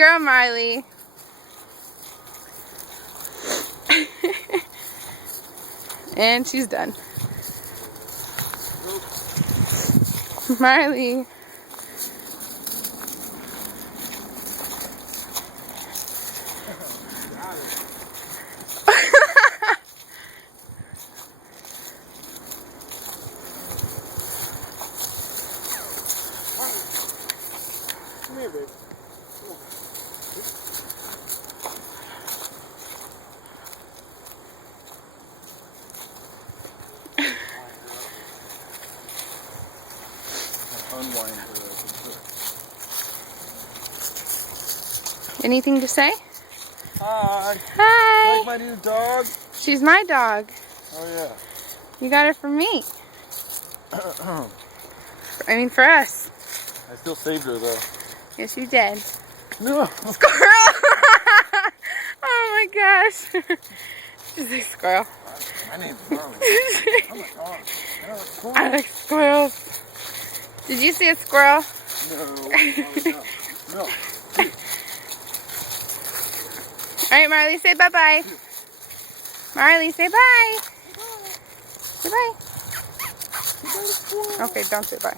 girl, Marley. And she's done. Marley. Come here, baby. Unwind her. Anything to say? Hi. Hi. Like my new dog? She's my dog. Oh yeah. You got her for me. I mean, for us. I still saved her though. Yes, you did. No. Squirrel! Oh my gosh. She's like squirrel. My name's Marley. I'm a dog. I like squirrels. Did you see a squirrel? No. No. Alright, Marley, say bye-bye. Marley, say bye. Say bye. Okay, don't say bye.